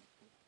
before.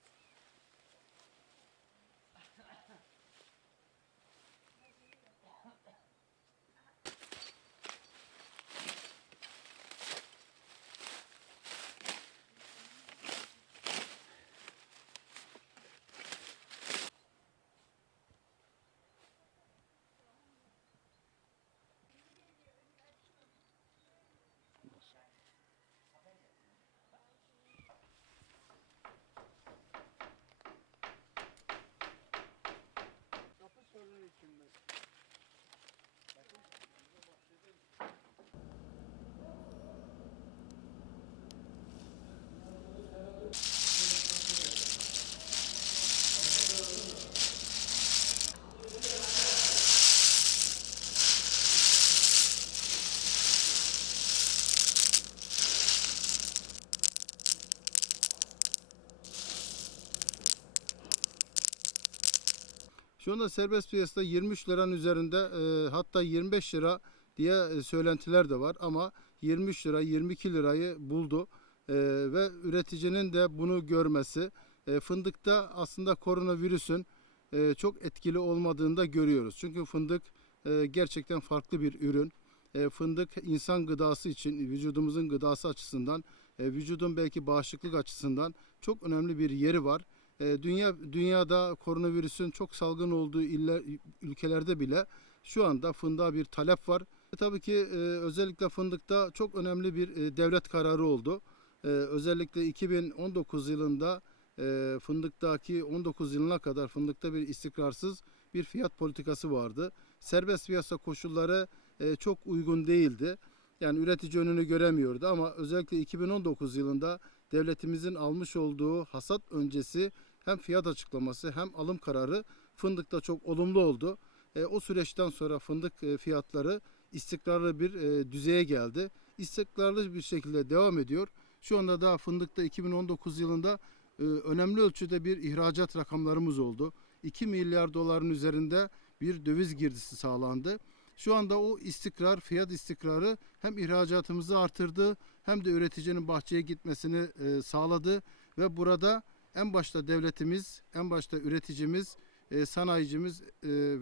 Şu anda serbest piyasada 23 liranın üzerinde e, hatta 25 lira diye e, söylentiler de var ama 23 lira 22 lirayı buldu E, ve üreticinin de bunu görmesi e, fındıkta aslında koronavirüsün e, çok etkili olmadığını da görüyoruz. Çünkü fındık e, gerçekten farklı bir ürün. E, fındık insan gıdası için vücudumuzun gıdası açısından e, vücudun belki bağışıklık açısından çok önemli bir yeri var. E, dünya dünyada koronavirüsün çok salgın olduğu iller ülkelerde bile şu anda fındığa bir talep var. E, tabii ki e, özellikle fındıkta çok önemli bir e, devlet kararı oldu. E, özellikle 2019 yılında e, fındıktaki 19 yılına kadar fındıkta bir istikrarsız bir fiyat politikası vardı. Serbest piyasa koşulları e, çok uygun değildi. Yani üretici önünü göremiyordu ama özellikle 2019 yılında devletimizin almış olduğu hasat öncesi hem fiyat açıklaması hem alım kararı fındıkta çok olumlu oldu. E, o süreçten sonra fındık e, fiyatları istikrarlı bir e, düzeye geldi. İstikrarlı bir şekilde devam ediyor. Şu anda da fındıkta 2019 yılında e, önemli ölçüde bir ihracat rakamlarımız oldu. 2 milyar doların üzerinde bir döviz girdisi sağlandı. Şu anda o istikrar, fiyat istikrarı hem ihracatımızı artırdı hem de üreticinin bahçeye gitmesini e, sağladı ve burada en başta devletimiz, en başta üreticimiz, e, sanayicimiz e,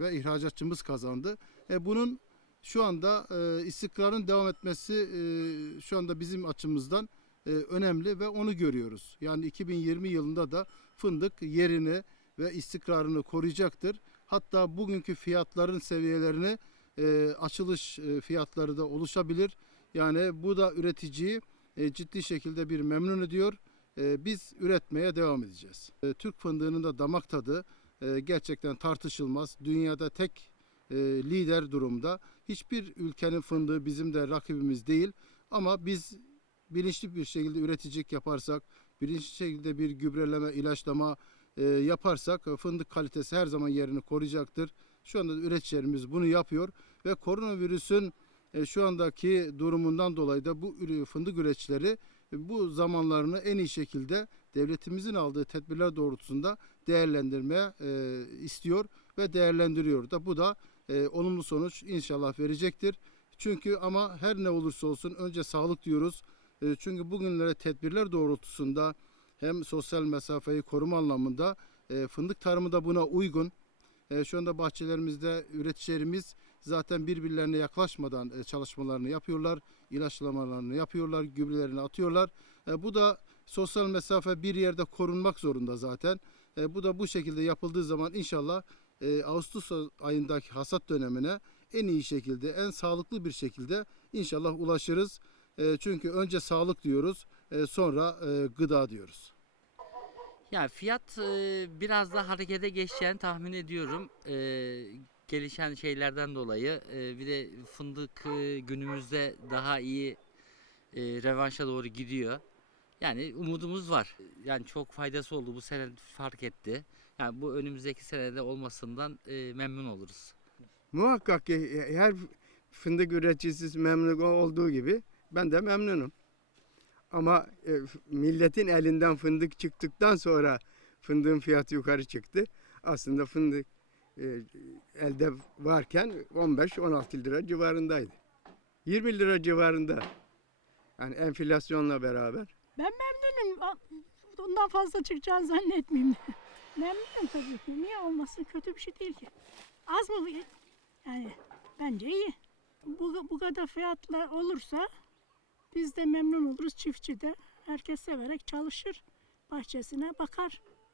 ve ihracatçımız kazandı. Bunun şu anda istikrarın devam etmesi şu anda bizim açımızdan önemli ve onu görüyoruz. Yani 2020 yılında da fındık yerini ve istikrarını koruyacaktır. Hatta bugünkü fiyatların seviyelerini e, açılış e, fiyatları da oluşabilir. Yani bu da üreticiyi e, ciddi şekilde bir memnun ediyor. E, biz üretmeye devam edeceğiz. E, Türk fındığının da damak tadı e, gerçekten tartışılmaz. Dünyada tek e, lider durumda. Hiçbir ülkenin fındığı bizim de rakibimiz değil. Ama biz bilinçli bir şekilde üreticilik yaparsak, bilinçli şekilde bir gübreleme, ilaçlama e, yaparsak e, fındık kalitesi her zaman yerini koruyacaktır. Şu anda üreticilerimiz bunu yapıyor ve koronavirüsün e, şu andaki durumundan dolayı da bu fındık üreticileri e, bu zamanlarını en iyi şekilde devletimizin aldığı tedbirler doğrultusunda değerlendirmeye e, istiyor ve değerlendiriyor da bu da olumlu sonuç inşallah verecektir. Çünkü ama her ne olursa olsun önce sağlık diyoruz. Çünkü bugünlere tedbirler doğrultusunda hem sosyal mesafeyi koruma anlamında fındık tarımı da buna uygun. E, şu anda bahçelerimizde üreticilerimiz zaten birbirlerine yaklaşmadan e, çalışmalarını yapıyorlar. ilaçlamalarını yapıyorlar, gübrelerini atıyorlar. E, bu da sosyal mesafe bir yerde korunmak zorunda zaten. E, bu da bu şekilde yapıldığı zaman inşallah e, Ağustos ayındaki hasat dönemine en iyi şekilde, en sağlıklı bir şekilde inşallah ulaşırız. E, çünkü önce sağlık diyoruz, e, sonra e, gıda diyoruz. Ya fiyat e, biraz da harekete geçeceğini tahmin ediyorum. E, gelişen şeylerden dolayı. E, bir de fındık e, günümüzde daha iyi e, revanşa doğru gidiyor. Yani umudumuz var. Yani çok faydası oldu bu sene fark etti. Yani bu önümüzdeki senede olmasından e, memnun oluruz. Muhakkak ki her fındık üreticisi memnun olduğu gibi ben de memnunum. Ama e, milletin elinden fındık çıktıktan sonra fındığın fiyatı yukarı çıktı. Aslında fındık e, elde varken 15-16 lira civarındaydı. 20 lira civarında. Yani enflasyonla beraber. Ben memnunum. Ondan fazla çıkacağını zannetmeyeyim. memnunum tabii ki. Niye olmasın? Kötü bir şey değil ki. Az mı? Yani bence iyi. Bu, bu kadar fiyatlar olursa biz de memnun oluruz çiftçi de. Herkes severek çalışır. Bahçesine bakar.